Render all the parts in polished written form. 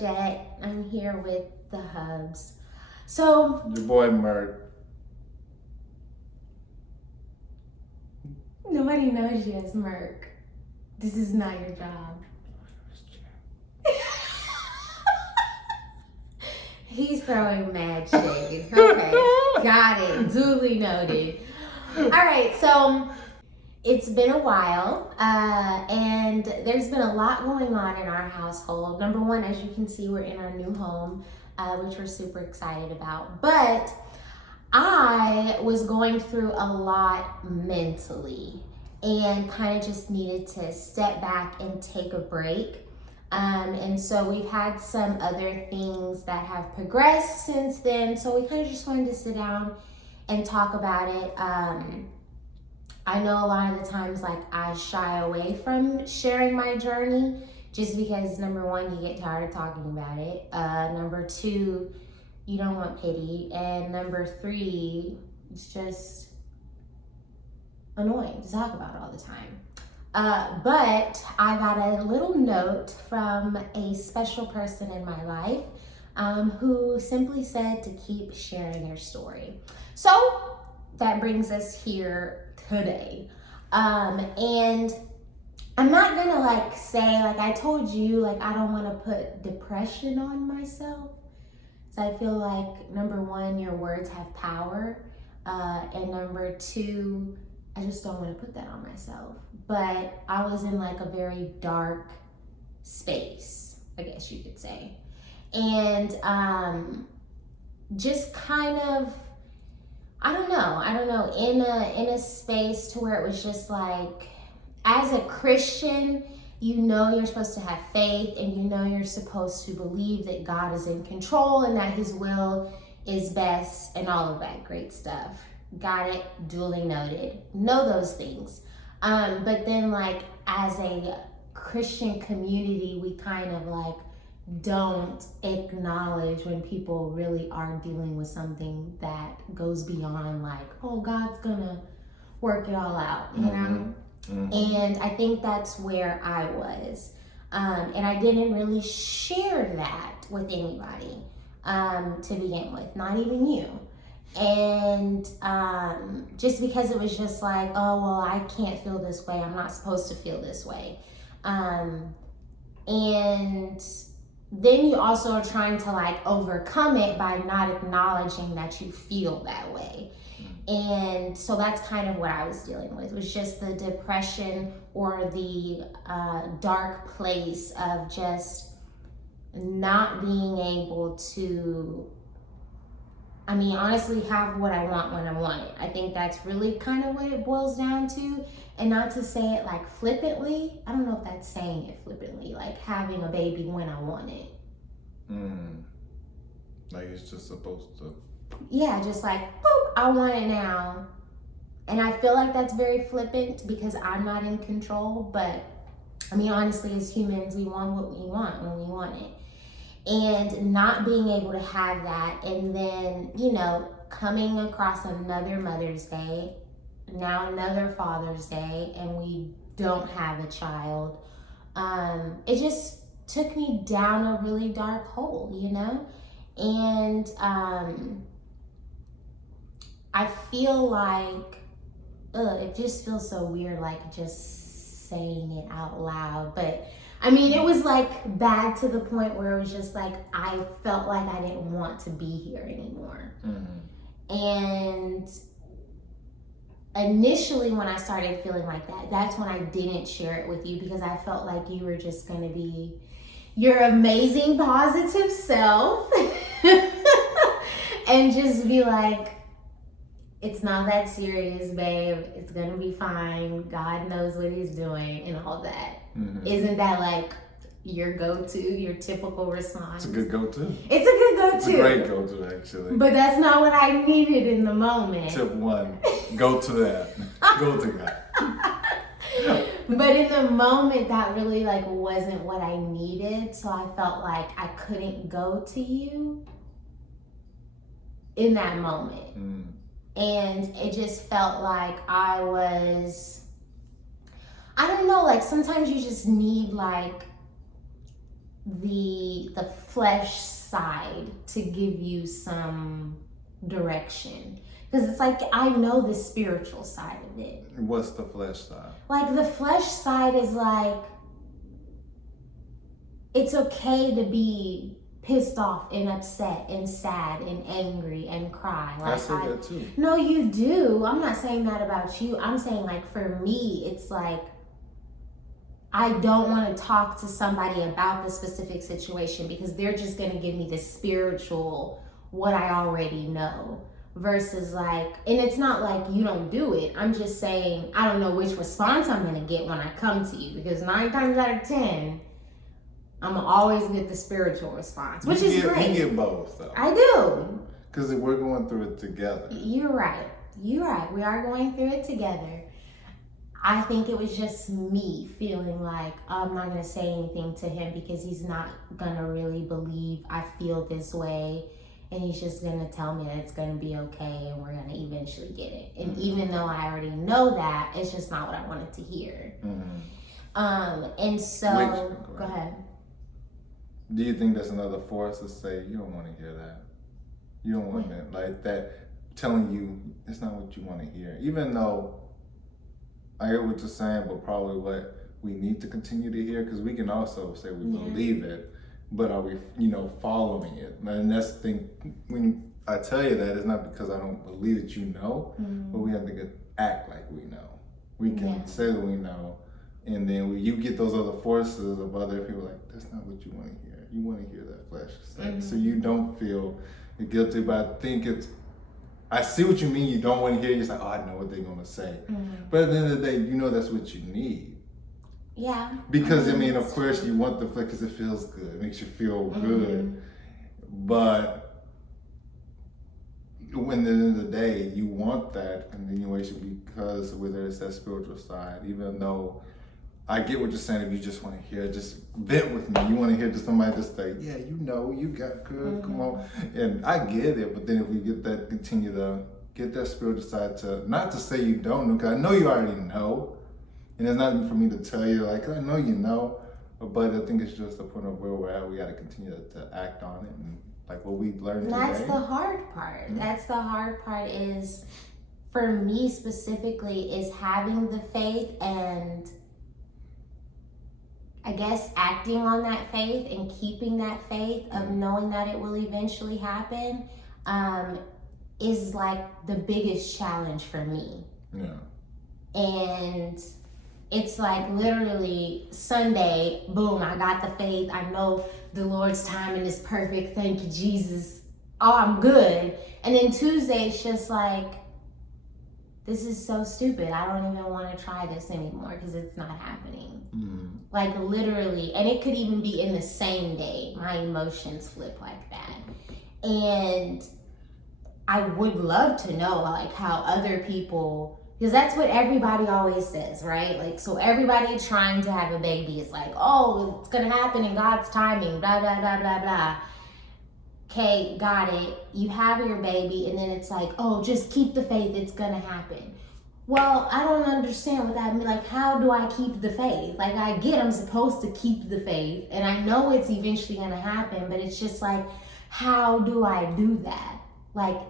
Jet. I'm here with the Hubs. So, Your boy Mert. Nobody knows you as Merc. This is not your job. He's throwing mad shade. Okay, got it. Duly noted. All right, so it's been a while, and there's been a lot going on in our household. Number one, as you can see, we're in our new home, which we're super excited about. But I was going through a lot mentally and kind of just needed to step back and take a break. And so we've had some other things that have progressed since then. So we kind of just wanted to sit down and talk about it. I know a lot of the times, like, I shy away from sharing my journey just because, number one, you get tired of talking about it. Number two, you don't want pity. And number three, it's just annoying to talk about all the time. But I got a little note from a special person in my life who simply said to keep sharing your story. So that brings us here today. And I'm not gonna say, I told you, I don't wanna put depression on myself. So I feel like, number one, your words have power. And number two, I just don't want to put that on myself. But I was in a very dark space, I guess you could say. And just kind of, I don't know, in a space to where it was just as a Christian, you know you're supposed to have faith, and you know you're supposed to believe that God is in control and that his will is best and all of that great stuff. Got it, duly noted. Know those things. But then as a Christian community, we kind of don't acknowledge when people really are dealing with something that goes beyond oh, God's gonna work it all out, you know? Mm-hmm. And I think that's where I was. And I didn't really share that with anybody to begin with, not even you. And just because it was just oh, well, I can't feel this way. I'm not supposed to feel this way. And then you also are trying to overcome it by not acknowledging that you feel that way. And so that's kind of what I was dealing with, was just the depression or the dark place of just not being able to, honestly, have what I want when I want it. I think that's really kind of what it boils down to. And not to say it flippantly. I don't know if that's saying it flippantly, having a baby when I want it. It's just supposed to. Yeah, just boop, I want it now. And I feel like that's very flippant because I'm not in control. But honestly, as humans, we want what we want when we want it. And not being able to have that, and then, coming across another Mother's Day, now another Father's Day, and we don't have a child, it just took me down a really dark hole, And I feel it just feels so weird, just saying it out loud, but it was bad to the point where it was just I felt like I didn't want to be here anymore. Mm-hmm. And initially when I started feeling like that, that's when I didn't share it with you, because I felt like you were just going to be your amazing positive self and just be it's not that serious, babe. It's going to be fine. God knows what he's doing and all that. Mm-hmm. Isn't that your go-to, your typical response? It's a good go-to. It's a good go-to. It's a great go-to, actually. But that's not what I needed in the moment. Tip one, go to that. Go to that. But in the moment, that really wasn't what I needed. So I felt like I couldn't go to you in that moment. Mm. And it just felt like I was, I don't know, sometimes you just need the flesh side to give you some direction. Because it's like, I know the spiritual side of it. What's the flesh side? Like, the flesh side is like, it's okay to be pissed off and upset and sad and angry and cry. Like, I say that too. No, you do. I'm not saying that about you. I'm saying, like, for me, it's like, I don't want to talk to somebody about the specific situation because they're just going to give me the spiritual, what I already know. Versus like, and it's not like you don't do it. I'm just saying, I don't know which response I'm going to get when I come to you. Because 9 times out of 10, I'm going to always get the spiritual response. Which is great. You get both though. I do. Because we're going through it together. You're right. You're right. We are going through it together. I think it was just me feeling like I'm not going to say anything to him because he's not going to really believe I feel this way. And he's just going to tell me that it's going to be okay and we're going to eventually get it. And even though I already know that, it's just not what I wanted to hear. And so, go ahead. Do you think that's another force to say, you don't want to hear that? You don't want it like that, telling you it's not what you want to hear. Even though I hear what you're saying, but probably what we need to continue to hear, because we can also say we believe it, but are we, following it? And that's the thing, when I tell you that, it's not because I don't believe that you know, but we have to act like we know. We can say that we know, and then you get those other forces of other people like, that's not what you want to hear. You want to hear that flesh. So you don't feel guilty, but I think I see what you mean. You don't want to hear. You're just like, oh, I know what they're going to say. But at the end of the day, that's what you need. Yeah. Because, of course, you want the flesh because it feels good. It makes you feel good. But when at the end of the day, you want that continuation because whether it's that spiritual side, even though I get what you're saying, if you just want to hear, just vent with me. You want to hear just somebody just say, yeah, you got good, come on. And I get it, but then if we continue to get that spiritual side to, not to say you don't know, because I know you already know. And it's not for me to tell you, like, I know you know, but I think it's just the point of where we're at. We got to continue to act on it and like what we learned today. That's the hard part. That's the hard part is, for me specifically, is having the faith and I guess acting on that faith and keeping that faith of knowing that it will eventually happen is like the biggest challenge for me. Yeah. And it's like literally Sunday, boom, I got the faith. I know the Lord's timing is perfect. Thank you, Jesus. Oh, I'm good. And then Tuesday, it's just like, this is so stupid. I don't even want to try this anymore because it's not happening. Like literally, and it could even be in the same day. My emotions flip like that. And I would love to know like how other people, because that's what everybody always says, right? Like, so everybody trying to have a baby is like, oh, it's going to happen in God's timing, blah, blah, blah, blah, blah. Okay, got it. You have your baby, and then it's like, oh, just keep the faith. It's going to happen. Well, I don't understand what that means. Like, how do I keep the faith? Like, I get I'm supposed to keep the faith, and I know it's eventually going to happen, but it's just like, how do I do that? Like,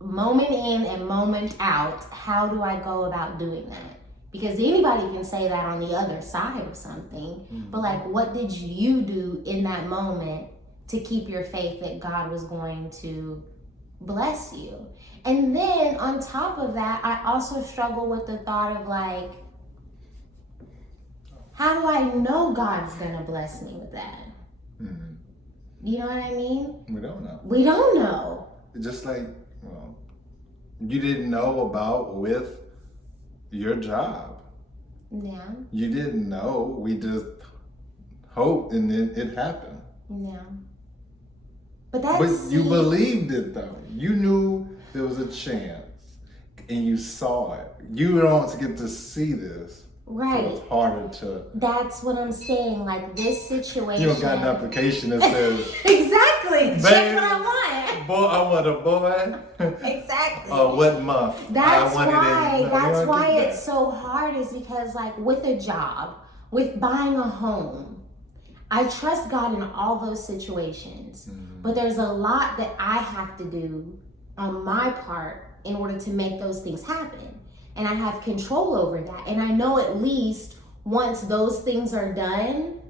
moment in and moment out, how do I go about doing that? Because anybody can say that on the other side of something, but like, what did you do in that moment to keep your faith that God was going to bless you? And then on top of that, I also struggle with the thought of like, how do I know God's gonna bless me with that? You know what I mean? We don't know. We don't know. Just like, well, you didn't know about with your job. Yeah. You didn't know. We just hoped and then it happened. Yeah. But you believed it though. You knew there was a chance and you saw it. You don't get to see this. Right. So it's harder to. That's what I'm saying. Like this situation. You don't got an application that says. Exactly. Check what I want. Boy, I want a boy. Exactly. What month? That's why it's so hard, is because like with a job, with buying a home, I trust God in all those situations, but there's a lot that I have to do on my part in order to make those things happen. And I have control over that. And I know at least once those things are done,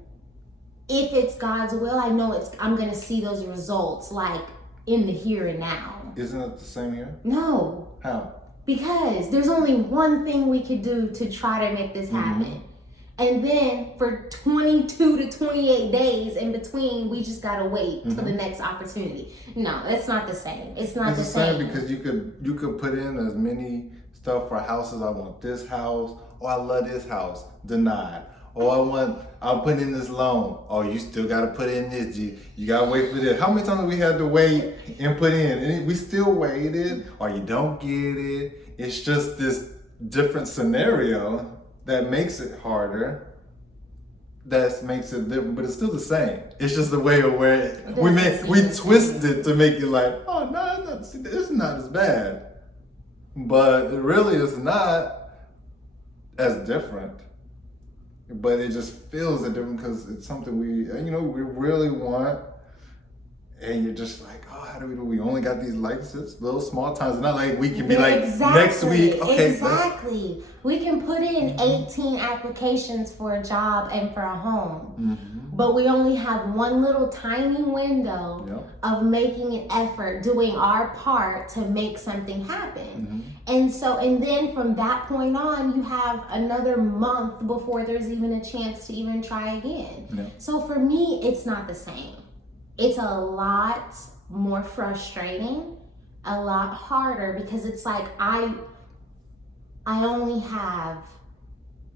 if it's God's will, I know I'm going to see those results like in the here and now. Isn't it the same here? No. How? Because there's only one thing we could do to try to make this happen. And then for 22 to 28 days in between, we just gotta wait till the next opportunity. No, that's not the same. It's not the same. Because you could put in as many stuff for houses. I want this house. Oh, I love this house. Denied. Oh, I'm putting in this loan. Oh, you still gotta put in this. You gotta wait for this. How many times we had to wait and put in? And we still waited, or you don't get it. It's just this different scenario that makes it harder. That makes it different, but it's still the same. It's just the way of where we twist it to make it like, oh no, it's not as bad. But it really is not as different. But it just feels different because it's something we really want. And you're just like, oh, how do we do? We only got these licenses, little small times. It's not like we can be like next week. Okay, exactly. We can put in 18 applications for a job and for a home, but we only have one little tiny window of making an effort, doing our part to make something happen. And then from that point on, you have another month before there's even a chance to even try again. So for me, it's not the same. It's a lot more frustrating, a lot harder, because it's like I only have,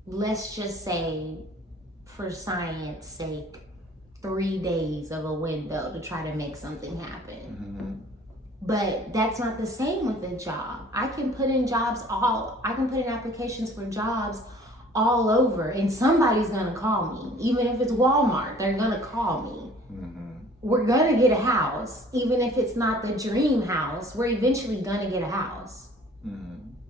let's just say, for science sake, 3 days of a window to try to make something happen. But that's not the same with a job. I can put in applications for jobs all over, and somebody's gonna call me. Even if it's Walmart, they're gonna call me. We're gonna get a house. Even if it's not the dream house, we're eventually gonna get a house.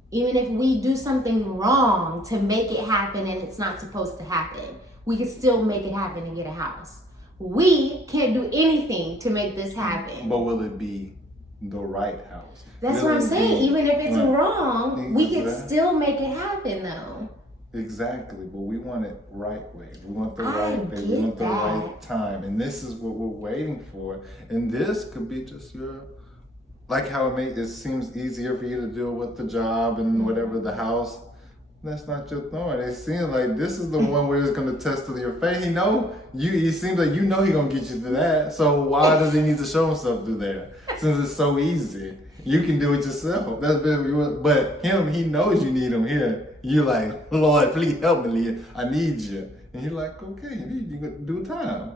Even if we do something wrong to make it happen and it's not supposed to happen, we can still make it happen and get a house. We can't do anything to make this happen. But will it be the right house? That's what I'm saying. Even if it's wrong, we can still make it happen though. Exactly, but we want it right way. We want the right way. We want the right time. And this is what we're waiting for. And this could be just like how it seems easier for you to deal with the job and whatever, the house. That's not your thorn. It seems like this is the one where it's going to test to your faith. He seems like he's going to get you to that. So why does he need to show himself through there? Since it's so easy. You can do it yourself. But he knows you need him here. You're like, Lord, please help me, Leah. I need you. And he's like, okay, you can do time.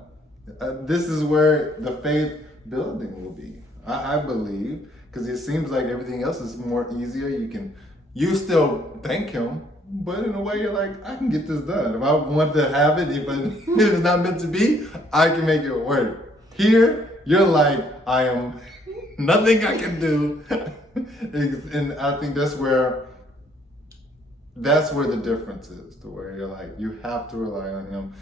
This is where the faith building will be, I believe, because it seems like everything else is more easier. You still thank him, but in a way you're like, I can get this done. If I want to have it, if it's not meant to be, I can make it work. Here, you're like, I am nothing I can do. And I think that's where the difference is, to where you're like, you have to rely on him,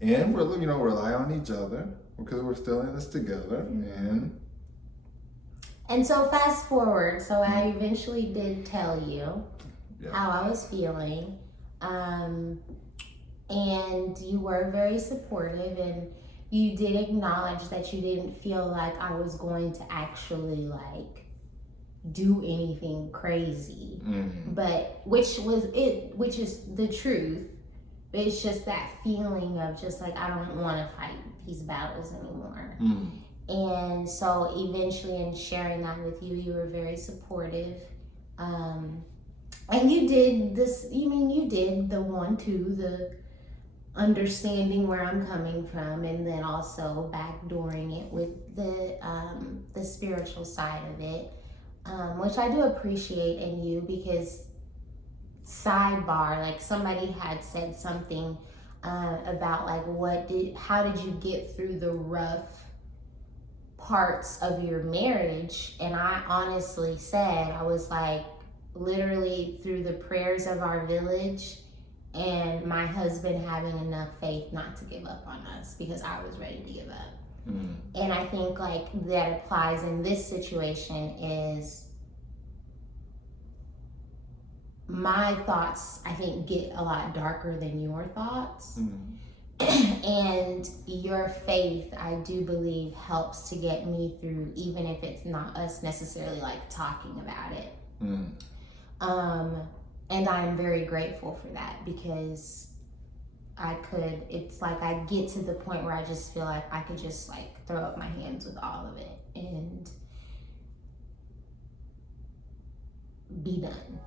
and we're rely on each other because we're still in this together. And so fast forward, so I eventually did tell you how I was feeling, and you were very supportive, and you did acknowledge that you didn't feel like I was going to actually do anything crazy, but which is the truth. It's just that feeling of just like, I don't want to fight these battles anymore. And so eventually, in sharing that with you, you were very supportive, and you did this. You did the 1-2, the understanding where I'm coming from, and then also backdooring it with the spiritual side of it. Which I do appreciate in you, because sidebar, somebody had said something about how did you get through the rough parts of your marriage? And I honestly said, I was like, literally through the prayers of our village and my husband having enough faith not to give up on us because I was ready to give up. And I think like that applies in this situation is my thoughts, I think, get a lot darker than your thoughts. And your faith, I do believe, helps to get me through, even if it's not us necessarily like talking about it. And I'm very grateful for that because it's like I get to the point where I just feel like I could just like throw up my hands with all of it and be done.